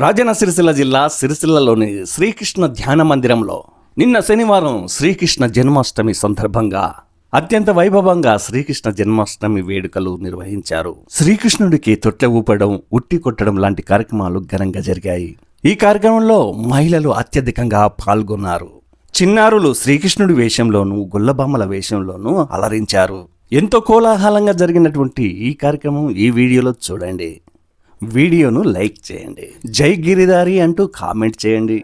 రాజన్న సిరిసిల్ల జిల్లా సిరిసిల్లలోని శ్రీకృష్ణ ధ్యాన మందిరంలో నిన్న శనివారం శ్రీకృష్ణ జన్మాష్టమి సందర్భంగా అత్యంత వైభవంగా శ్రీకృష్ణ జన్మాష్టమి వేడుకలు నిర్వహించారు. శ్రీకృష్ణుడికి తొట్ల ఊపడం, ఉట్టి కొట్టడం లాంటి కార్యక్రమాలు ఘనంగా జరిగాయి. ఈ కార్యక్రమంలో మహిళలు అత్యధికంగా పాల్గొన్నారు. చిన్నారులు శ్రీకృష్ణుడి వేషంలోనూ, గుల్లబొమ్మల వేషంలోనూ అలరించారు. ఎంతో కోలాహలంగా జరిగినటువంటి ఈ కార్యక్రమం ఈ వీడియోలో చూడండి. వీడియోను లైక్ చేయండి, జై గిరిధారి అంటూ కామెంట్ చేయండి.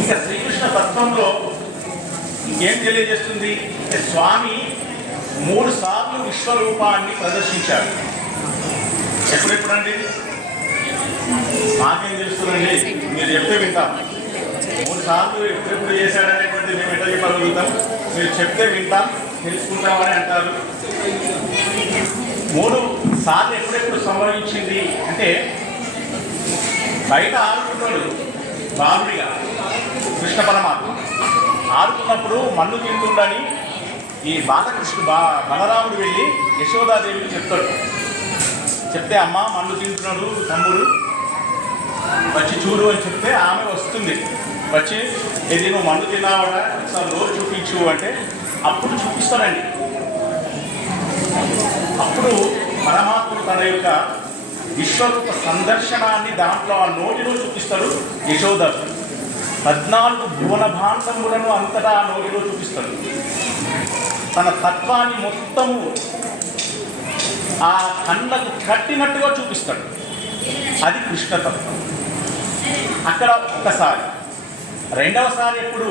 ఇంకా శ్రీకృష్ణ తత్వంలో ఇంకేం తెలియజేస్తుంది? స్వామి 3 సార్లు విశ్వరూపాన్ని ప్రదర్శించాడు. ఎప్పుడెప్పుడండి మాకేం తెలుస్తుందండి, మీరు చెప్తే వింటాం. 3 సార్లు ఎప్పుడెప్పుడు చేశాడనేటువంటి మేము ఎట్లా చెప్పగలుగుతాం? మీరు చెప్తే వింటాం, తెలుసుకుంటామని అంటారు. 3 సార్లు ఎప్పుడెప్పుడు సంభవించింది అంటే, బయట ఆడుకుంటాడు బాలుడిగా కృష్ణ పరమాత్మ. ఆడుతున్నప్పుడు మన్ను తింటుండని ఈ బలరాముడు వెళ్ళి యశోదాదేవికి చెప్తాడు. చెప్తే అమ్మ మన్ను తింటున్నాడు తమ్ముడు, వచ్చి చూడు అని చెప్తే ఆమె వస్తుంది. వచ్చి ఇది నువ్వు మన్ను తిన్నావట, ఒకసారి నోరు చూపించు అంటే అప్పుడు చూపిస్తానండి. అప్పుడు పరమాత్ముడు తన యొక్క విశ్వరూప సందర్శనాన్ని దాంట్లో ఆ నోటిలో చూపిస్తాడు. యశోదరు 14 భువన భాండములను అంతటా ఆ నోటిలో చూపిస్తాడు. తన తత్వాన్ని మొత్తము ఆ కళ్ళకు కట్టినట్టుగా చూపిస్తాడు. అది కృష్ణతత్వం. అక్కడ ఒక్కసారి. రెండవసారి ఎప్పుడు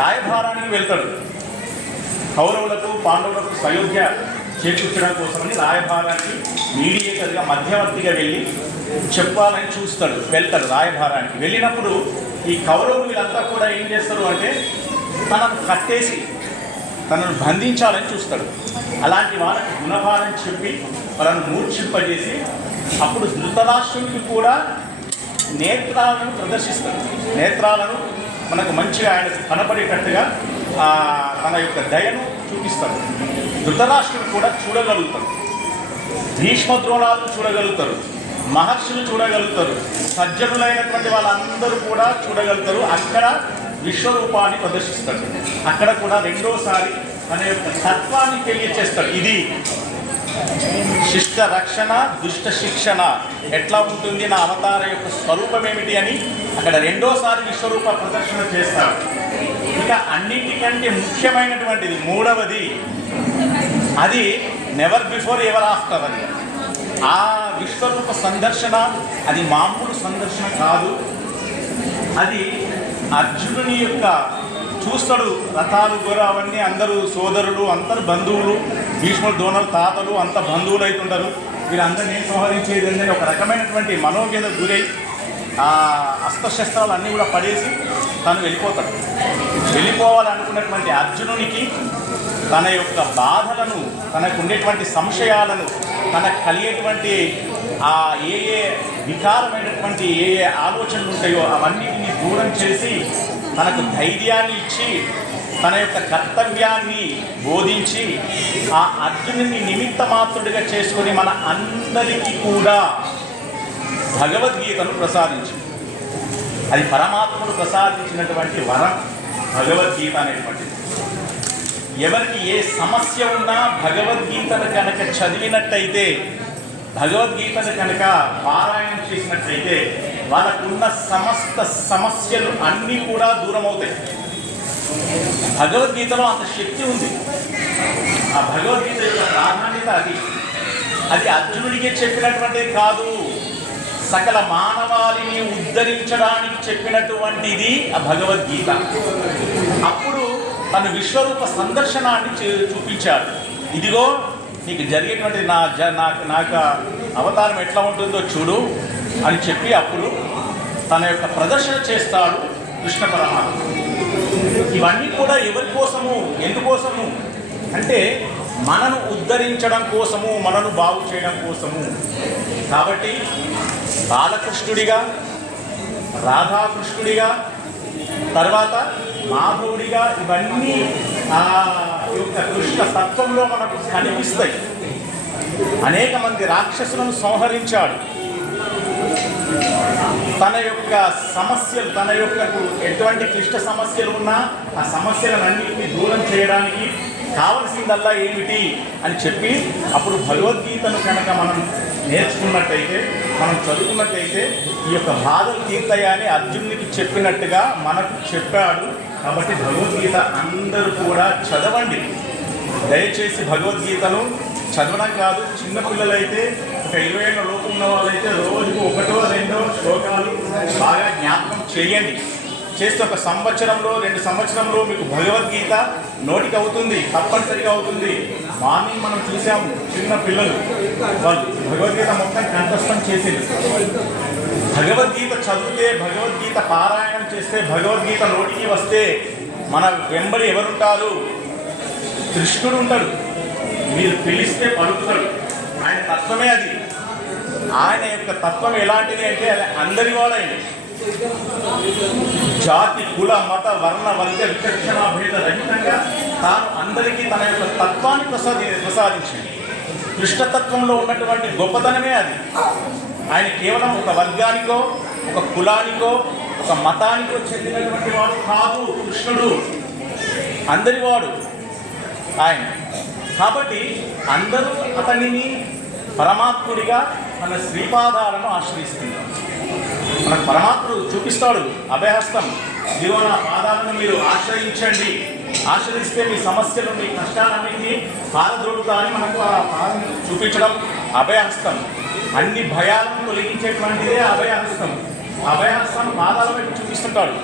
రాయభారానికి వెళ్తాడు. కౌరవులకు పాండవులకు సయోధ్య చేకూర్చడం కోసమని రాయభారానికి మీడియేటర్గా మధ్యవర్తిగా వెళ్ళి చెప్పాలని వెళ్తాడు రాయభారానికి. వెళ్ళినప్పుడు ఈ కౌరవులు వీళ్ళంతా కూడా ఏం చేస్తారు అంటే తనను కట్టేసి తనను బంధించాలని చూస్తాడు. అలాంటి వాళ్ళకి గుణభారం చెప్పి వాళ్ళను మూర్ఛింపజేసి అప్పుడు ధృతరాష్ట్రునికి కూడా నేత్రాలను ప్రదర్శిస్తాడు. నేత్రాలను మనకు మంచిగా ఆయన కనపడేటట్టుగా తన యొక్క దయను చూపిస్తాడు. ధృతరాష్ట్రుడు కూడా చూడగలుగుతాడు, భీష్మద్రోణాలను చూడగలుగుతారు, మహర్షులు చూడగలుగుతారు, సజ్జనులైనటువంటి వాళ్ళందరూ కూడా చూడగలుగుతారు. అక్కడ విశ్వరూపాన్ని ప్రదర్శిస్తాడు. అక్కడ కూడా రెండోసారి తన యొక్క తత్వాన్ని తెలియచేస్తాడు. ఇది శిష్ట రక్షణ, దుష్ట శిక్షణ ఎట్లా ఉంటుంది, నా అవతార యొక్క స్వరూపం ఏమిటి అని అక్కడ రెండోసారి విశ్వరూప ప్రదర్శన చేస్తాడు. ఇక అన్నిటికంటే ముఖ్యమైనటువంటిది మూడవది, అది నెవర్ బిఫోర్ ఎవర్ ఆఫ్టర్. అది ఆ విశ్వరూప సందర్శన అది మామూలు సందర్శన కాదు. అది అర్జునుని యొక్క చూస్తాడు. రథాలు గొర్ర అవన్నీ అందరూ సోదరులు, అందరు బంధువులు, భీష్ముడు ద్రోణులు తాతలు అంత బంధువులు అవుతుంటారు. వీళ్ళందరినీ సంహరించేది అని ఒక రకమైనటువంటి మనోవేద గురై ఆ అస్త్రశస్త్రాలు అన్నీ కూడా పడేసి తను వెళ్ళిపోతాడు. వెళ్ళిపోవాలనుకున్నటువంటి అర్జునునికి తన యొక్క బాధలను, తనకు ఉండేటువంటి సంశయాలను, తనకు కలిగేటువంటి ఏ వికారమైనటువంటి ఏ ఆలోచనలు ఉంటాయో అవన్నిటిని దూరం చేసి తనకు ధైర్యాన్ని ఇచ్చి తన యొక్క కర్తవ్యాన్ని బోధించి ఆ అర్జునుని నిమిత్త మాత్రుడిగా చేసుకొని మన అందరికీ కూడా భగవద్గీతను ప్రసాదించి, అది పరమాత్ముడు ప్రసాదించినటువంటి వరం భగవద్గీత అనేటువంటిది. ఎవరికి ఏ సమస్య ఉన్నా భగవద్గీతను కనుక చదివినట్టయితే, భగవద్గీతను కనుక పారాయణం చేసినట్లయితే వాళ్ళకున్న సమస్త సమస్యలు అన్నీ కూడా దూరం అవుతాయి. భగవద్గీతలో అంత శక్తి ఉంది. ఆ భగవద్గీత యొక్క ప్రాధాన్యత అది అర్జునుడికే చెప్పినటువంటిది కాదు, సకల మానవాళిని ఉద్ధరించడానికి చెప్పినటువంటిది ఆ భగవద్గీత. అప్పుడు తను విశ్వరూప సందర్శనాన్ని చూపించాడు. ఇదిగో నీకు జరిగేటువంటి నాకు అవతారం ఎట్లా ఉంటుందో చూడు అని చెప్పి అప్పుడు తన యొక్క ప్రదర్శన చేస్తాడు కృష్ణ పరమాత్మ. ఇవన్నీ కూడా ఎవరి కోసము, ఎందుకోసము అంటే మనను ఉద్ధరించడం కోసము, మనను బాగు చేయడం కోసము. కాబట్టి బాలకృష్ణుడిగా, రాధాకృష్ణుడిగా, తర్వాత మాధవుడిగా ఇవన్నీ ఆ యొక్క కృష్ణ తత్వంలో మనకు కనిపిస్తాయి. అనేక మంది రాక్షసులను సంహరించాడు. తన యొక్క సమస్యలు, తన యొక్క ఎటువంటి క్లిష్ట సమస్యలు ఉన్నా ఆ సమస్యలన్నింటినీ దూరం చేయడానికి కావలసిందల్లా ఏమిటి అని చెప్పి అప్పుడు భగవద్గీతను కనుక మనం నేర్చుకున్నట్టయితే, మనం చదువుకున్నట్టయితే ఈ యొక్క బాధలు తీర్తాయని అర్జునునికి చెప్పినట్టుగా మనకు చెప్పాడు. కాబట్టి భగవద్గీత అందరూ కూడా చదవండి. దయచేసి భగవద్గీతను చదవడం కాదు, చిన్నపిల్లలైతే ఒక 20 ఏళ్ళ లోపు ఉన్న వాళ్ళైతే రోజుకు 1 2 శ్లోకాలు బాగా జ్ఞాపకం చేయండి. చేస్తే ఒక సంవత్సరంలో 2 సంవత్సరంలో మీకు భగవద్గీత నోటికి అవుతుంది, తప్పనిసరిగా అవుతుంది. మార్నింగ్ మనం చూసాము చిన్న పిల్లలు వాళ్ళు భగవద్గీత మొత్తం కంఠస్థం చేసింది. భగవద్గీత చదివితే, భగవద్గీత పారాయణం చేస్తే, భగవద్గీత నోటికి వస్తే మన వెంబడి ఎవరుంటారు? కృష్ణుడు ఉంటాడు. మీరు పిలిస్తే పలుకుతాడు. ఆయన తత్వమే అది. ఆయన యొక్క తత్వం ఎలాంటిది అంటే అందరి వాడైంది. జాతి, కుల, మత, వర్ణ, వర్గ విచక్షణ భేద రహితంగా తాను అందరికీ తన యొక్క తత్వాన్ని ప్రసాదించింది. కృష్ణతత్వంలో ఉన్నటువంటి గొప్పతనమే అది. ఆయన కేవలం ఒక వర్గానికో, ఒక కులానికో, ఒక మతానికో చెందినటువంటి వాడు కాదు. కృష్ణుడు అందరివాడు ఆయన. కాబట్టి అందరూ అతనిని పరమాత్ముడిగా తన శ్రీపాదాలను ఆశ్రయిస్తున్నారు. మనకు పరమాత్ముడు చూపిస్తాడు అభయహస్తం. ఇదిగో నా పాదాలను మీరు ఆశ్రయించండి, ఆశ్రయిస్తే మీ సమస్యలు, మీ కష్టాలన్నింటినీ పారద్రోడుతా అని మనకు ఆ పాదం చూపించడం అభయహస్తం. అన్ని భయాలను తొలగించేటువంటిదే అభయహస్తం. అభయహస్తం పాదాల వైపు చూపిస్తుంటాడు.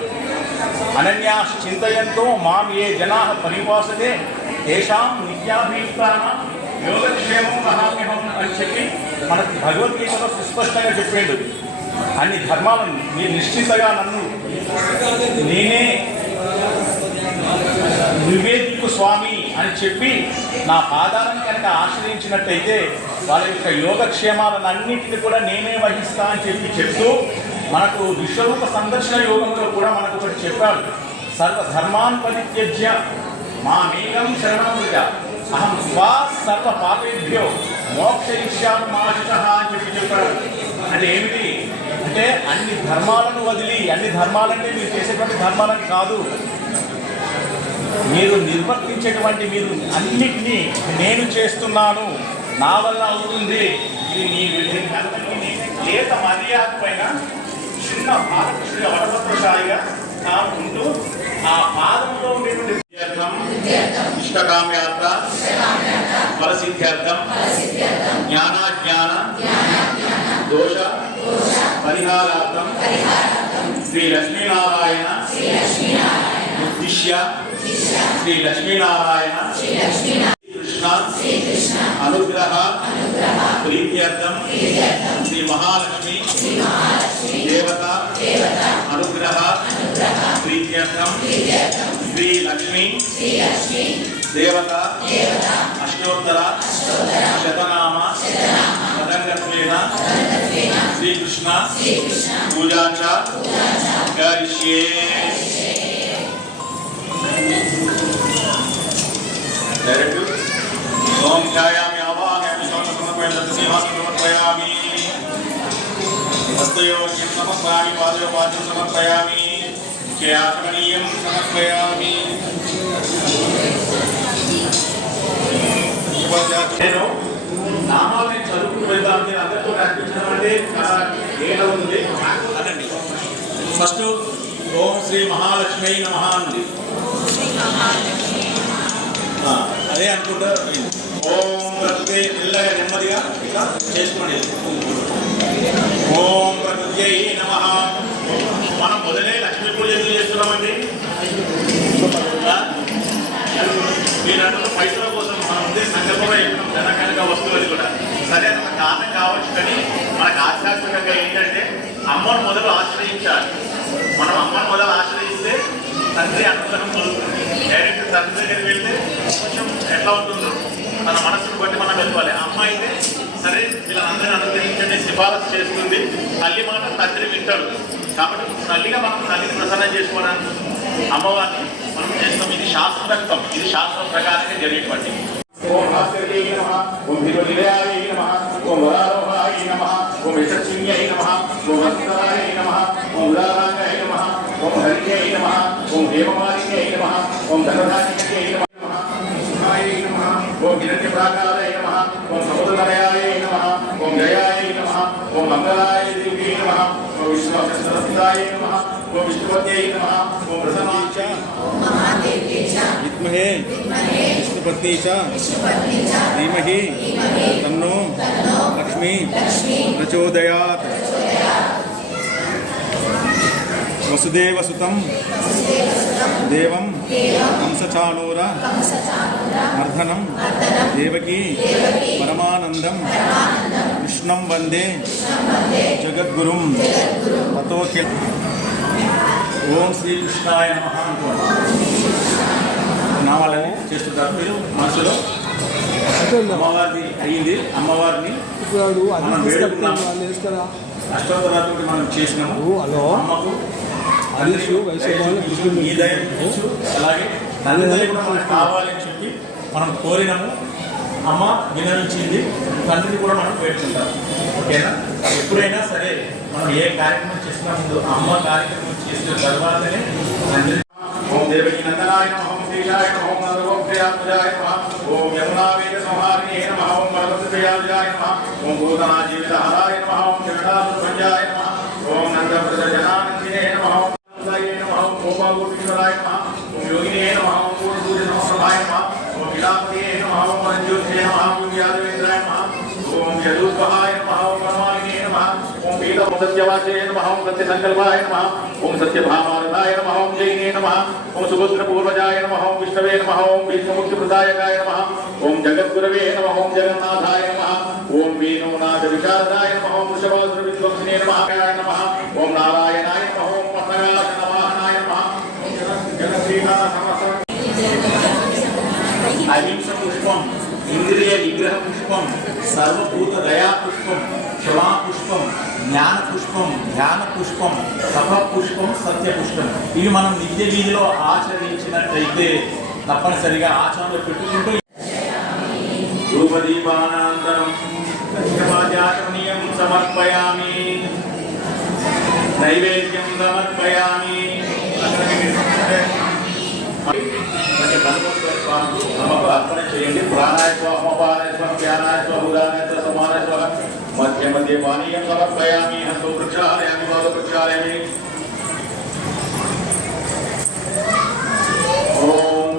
అనన్యాస్ చింతయంతో మాం ఏ జనా పరిపాసతే తేషాం నిత్యాభియుక్తానాం యోగక్షేమం మహామ్యహం అని చెప్పి మనకు భగవద్గీతలో సుస్పష్టంగా చెప్పాడు. అన్ని ధర్మాలను మీరు నిశ్చితగా నన్ను నేనే నివేదికు స్వామి అని చెప్పి నా పాదాలను కనుక ఆశ్రయించినట్టయితే వాళ్ళ యొక్క యోగక్షేమాలన్నింటినీ కూడా నేనే వహిస్తా అని చెప్తూ మనకు విశ్వరూప సందర్శన యోగంలో కూడా మనకు ఒకటి చెప్పాడు. సర్వధర్మాన్ పరిత్యజ్య మామేకం శరణం వ్రజ అహం స్వా సర్వ పాపేభ్యో మోక్షయిష్యామి మా శుచః అని చెప్పాడు. అంటే ఏమిటి అంటే అన్ని ధర్మాలను వదిలి, అన్ని ధర్మాలంటే మీరు చేసేటువంటి ధర్మాలని కాదు, మీరు నిర్వర్తించేటువంటి మీరు అన్నిటినీ నేను చేస్తున్నాను, నా వల్ల అవుతుంది. ఇది లేత మర్యాద పైన చిన్న బాలకృష్ణ వడపత్రశాయిగా ఉంటూ ఆ పాదంలో ఉండేటువంటి ఇష్టకామ్యాత్ర ఫలసిద్ధ్యార్థం జ్ఞానాజ్ఞాన దోష పరిహారార్థం శ్రీ లక్ష్మీనారాయణ ఉద్దిశ్య శ్రీ లక్ష్మీనారాయణ కృష్ణ అనుగ్రహ ప్రీత్యర్థం శ్రీ మహాలక్ష్మి దేవత అనుగ్రహ ప్రీత్యర్థం శ్రీ లక్ష్మి దేవత అష్టోత్తర శతనామ పదంగత్వేన శ్రీకృష్ణ పూజాచ కరిష్యే. డైరెక్ట్ ఓం ధ్యాయామి ఆవాహయామి సమర్పయామి సింహాసనం సమర్పయామి హస్తయోగ్యం సమర్పయామి పాదయోపాద్యం సమర్పయామి ఆచమనీయం సమర్పయామి. నేను నామాలని చదువుకు వెళ్తాను. నేను అందరితో అర్పించడం అంటే చాలా ఏదో ఉంది. అదండి ఫస్ట్ ఓం శ్రీ మహాలక్ష్మి నమః అంది. అదే అనుకుంటా ఓం ప్రకృతి ఇల్లగా నెమ్మదిగా ఇట్లా చేసుకోండి. ఓం ప్రకృత్యై నమః. మనం మొదలే లక్ష్మీ పూజ ఎందుకు చేస్తున్నామండి? మీరందరూ పైసల కోసం మనం ముందే సంకల్పంలో చెప్పినాం ధనకనక వస్తువులు కూడా సరే అంత కారణం కావచ్చు. కానీ మనకు ఆధ్యాత్మికంగా ఏంటంటే అమ్మను మొదలు ఆశ్రయించాలి. మనం అమ్మను మొదలు ఆశ్రయిస్తే తండ్రి అనుగ్రహం పొందుతుంది. డైరెక్ట్ తండ్రి దగ్గరికి వెళ్తే కొంచెం ఎట్లా ఉంటుందో తన మనసును బట్టి మనం వెళ్ళాలి. అమ్మ అయితే సరే వీళ్ళందరినీ అనుగ్రహించండి సిఫారసు చేస్తుంది. తల్లి మాట తండ్రి వింటాడు. కాబట్టి తల్లిగా మనం తల్లిని ప్రసన్నం చేసుకోవడానికి అమ్మవారిని మనం చేస్తాం. ఇది శాస్త్రత్వం, ఇది శాస్త్రం ప్రకారంగా జరిగేటువంటి. ఓం భాస్కర్యై నమః, ఓం హిరోనిలయాయ నమః, ఓం వరారోహాయ నమః, ఓం యశస్విన్యై నమః, ఓం వత్సరాయ నమః, ఓం ఉదారాయ నమః, ఓం హరిణ్యై నమః, ఓం హేమమాలిన్యై నమః, ఓం ధనధాన్యై నమః, ఓం హిరణ్యప్రాకారాయ నమః, ఓం సముద్రమయాయ నమః, ఓం జయాయ నమః, ఓం మంగళాయ దేవ్యై నమః, ఓం విష్ణువక్షస్థాయ నమః, ఓం విష్ణుపత్యై నమః, ఓం ప్రసన్నాయ విద్మహే విష్ణుపత్ని చ ధీమహి తన్నో లక్ష్మీ ప్రచోదయాత్. వసుదేవసుతం దేవం కంసచాణూర మర్దనం దేవకీ పరమానందం కృష్ణం వందే జగద్గురుం తతోఖ్య. ఓం శ్రీకృష్ణాయ నమః నామాలని చేస్తుంటారు మీరు మనసులో. అమ్మవారిని అయ్యింది, అమ్మవారిని మనం వేడుకున్నాం, అష్టోత్తరాలతో మనం చేసినాము. అమ్మకు ఈ దయం ఇచ్చు, అలాగే తల్లి దయ కూడా మనకు కావాలని చెప్పి మనం కోరినాము. అమ్మ వినవించింది, తండ్రిని కూడా మనం వేడుకుంటాం. ఓకేనా? ఎప్పుడైనా సరే మనం ఏ కార్యక్రమం చేసినా ముందు అమ్మ కార్యక్రమం చేసిన తర్వాతనే తండ్రి. ఓం దేవకీ నందనాయ నమః, ఓం శ్రీశాయ నమః, ఓం నరగోప్రయాయ నమః, ఓం యమునావేద సంహారిణే నమః, ఓం భగవద్ప్రయాయ నమః, ఓం భూతనా జీవితహరాయ నమః, ఓం జగదాసురభంజాయ నమః, ఓం నందప్రజనానందినే నమః, ఓం నందాయ నమః, ఓం గోపాగోపీశ్వరాయ నమః, ఓం యోగినే నమః, ఓం పూర్ణసూర్య నమః నమః, ఓం విలాపతియే నమః, ఓం మంజూర్యే నమః, ఓం యాదవేంద్రాయ నమః, ఓం యదూద్వహాయ నమః, ఓం పరమాలినే నమః, ఓం పీత सत्यवाचे नमः ओम सत्यसंकल्पाय नमः ओम सत्यभामारताय नमः ओम जैने नमः ओम सुभद्रपूर्वजाय नमः ओम विष्णवे नमः ओम विष्णुमुक्तिप्रदायकाय नमः ओम जगद्गुरवे नमः ओम जगन्नाथाय नमः ओम वेणुनाथ विशारदाय नमः ओम वृषभासुरविध्वंसिने नमः ओम नारायणाय नमः ओम पद्मनाभनाय नमः ओम अहिंसा पुष्पम इंद्रिय निग्रह पुष्पम सर्वभूत दया पुष्पम क्षमा पुष्पम జ్ఞాన పుష్పం ధ్యాన పుష్పం తప పుష్పం సత్య పుష్పం ఇవి మనం నిత్య వీధిలో ఆచరించినట్లయితే తప్పనిసరిగా ఆచరణలో పెట్టుకుంటూ ధూపదీపానంతరం సత్యవాచారణీయం సమర్పయామి నైవేద్యం సమర్పయామి నమకు అర్పణ చేయండి ప్రాణాయ స్వ అమపానాయ స్వ ధ్యానాయ స్వ ఉదానాయ స్వ సమానాయ స్వ మధ్య మధ్య పానీయం సమర్పయామి హస్తో వృక్షాలయామి పాద వృక్షాలయామి ఓం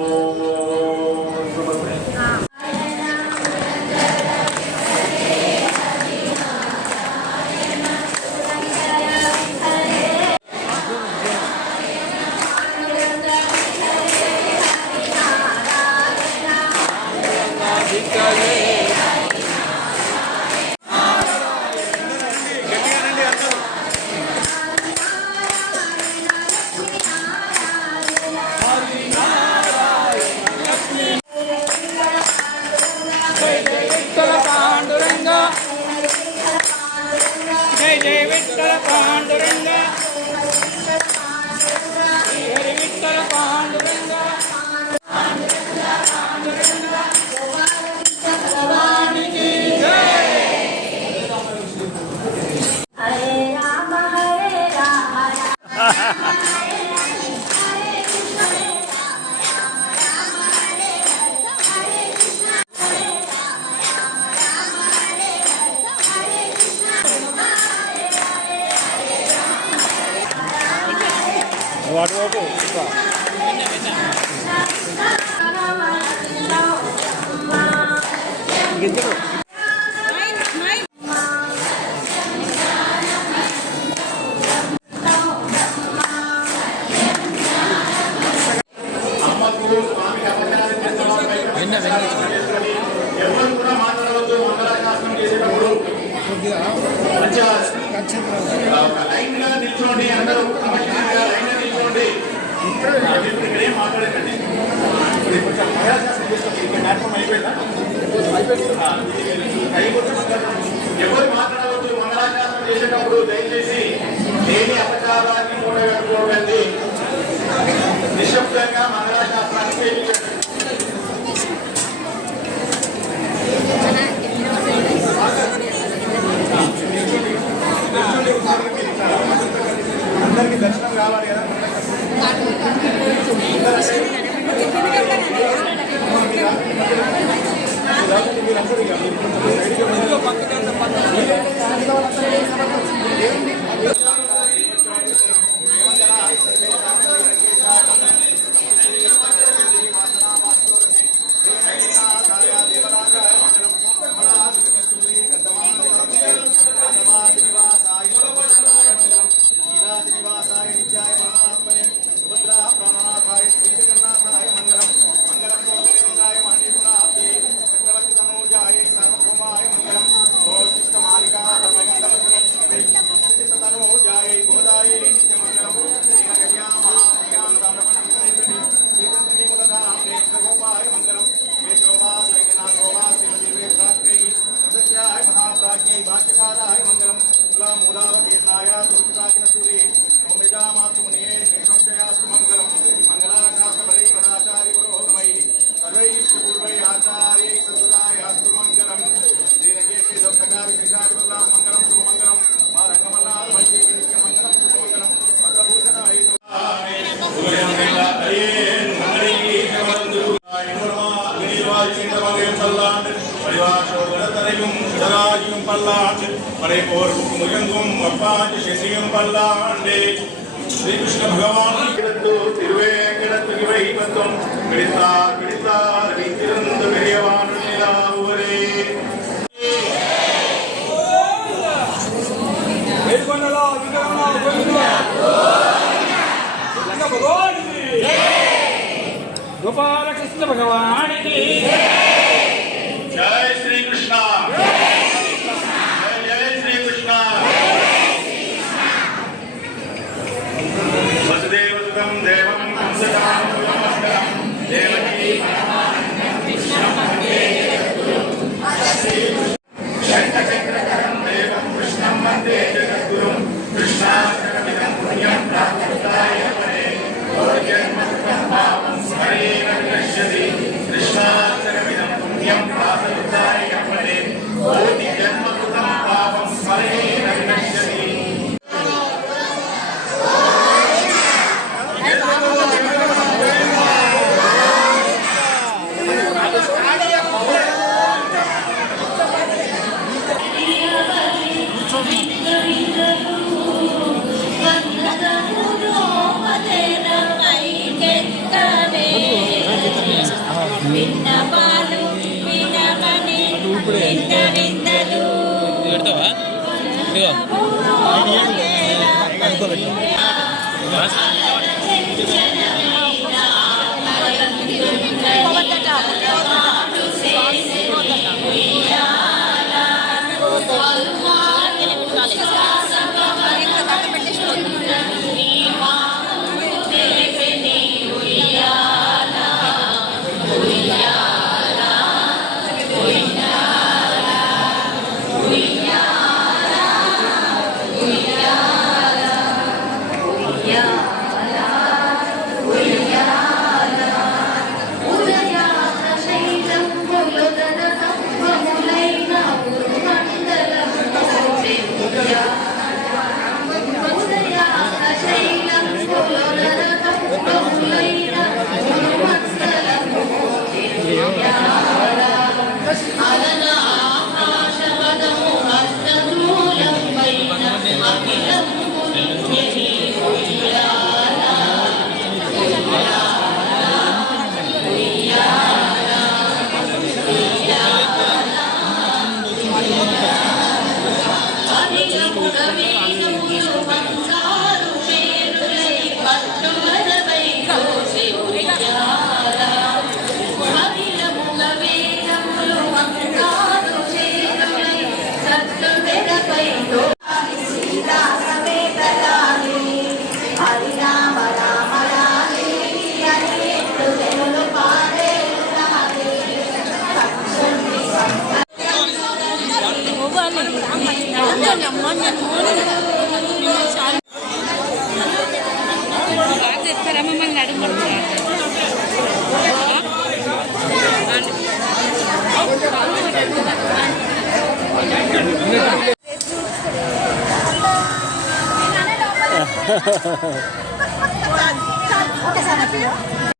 जय जय विठ्ठल पांडुरंग हरि विठ्ठल पांडुरंग भगवान की जय। हरे राम ఎవరు కూడా మాట్లాడవద్దు మంగళాశాసనం చేసేటప్పుడు లైన్ గా నిల్చోండి అందరూ లైన్ గా నిల్చోండి ఇక్కడ ఏం మాట్లాడకండి కొంచెం మంగళాశాసనం చేస్తాం అయిపోయిందా ఎవరు మాట్లాడవద్దు మంగళాశాసనం చేసేటప్పుడు దయచేసి దేని అపచారాన్ని కూడా పెట్టుకోకండి నిశ్శబ్దంగా మంగళాశాసనాన్ని చేయించండి అందరికి దర్శనం కావాలి కదా శ్రీనివాసాయ నిత్యాయ పరమాత్మనే సుభద్రా ప్రాణనాథాయ శ్రీజగన్నాథాయ మంగళం మంగళం గోవిందాయ మహనీగుణాబ్దే చక్రవర్తి తనూజాయ సార్వభౌమాయ మంగళం గోవిష్టమాలికా తనూజాయ గోదాయ నిత్యమంగళం శ్రీనగర్యామాయాం శ్రీగోపాయ మంగళం కేశోవాసైనాథోవా శ్రీమతివేదాత్మై సత్యాయ మహాప్రాజ్ఞై భాష్యకారాయ మంగళం మూలావతీర్ణాయ దుర్గాకిన సూరే ఓం నిజామాతుమునే కేశంశయాస్తు మంగళం మంగళాశాసనపరై పదాచార్య పురోగమై సర్వైష్ణపూర్వై ఆచార్యై సదురాయాస్తు మంగళం శ్రీరంగేశ్వరి దత్తగా విశేషాధిపతులా మంగళం శుభమంగళం మా రంగమల్లాల వైద్య మంగళం శుభమంగళం భద్రభూషణాయ శ్రీకృష్ణ భగవాన్ తిరువేంకటత్తుకి వైపత్వం పిడితార్ పిడితార్ వితిరందు పెరియవాను నిలావురే వేడుకొండల గోపాలకృష్ణ భగవానికి జై శ్రీకృష్ణ జై శ్రీకృష్ణ వసుదేవసుతం దేవం కంసచానూరమర్దనం దేవకీ శంఖచక్రధరం దేవం కృష్ణం వందే జగద్గురుం కృష్ణాచరమిదం పుణ్యం ప్రాప్తాయ పరే జన్మకృతం పాపం స్మరేణ వినశ్యతి కృష్ణాచరమిదం పుణ్యం ప్రాప్తాయ పరే కోటి జన్మకృతం పాపం స్మరేణ వినశ్యతి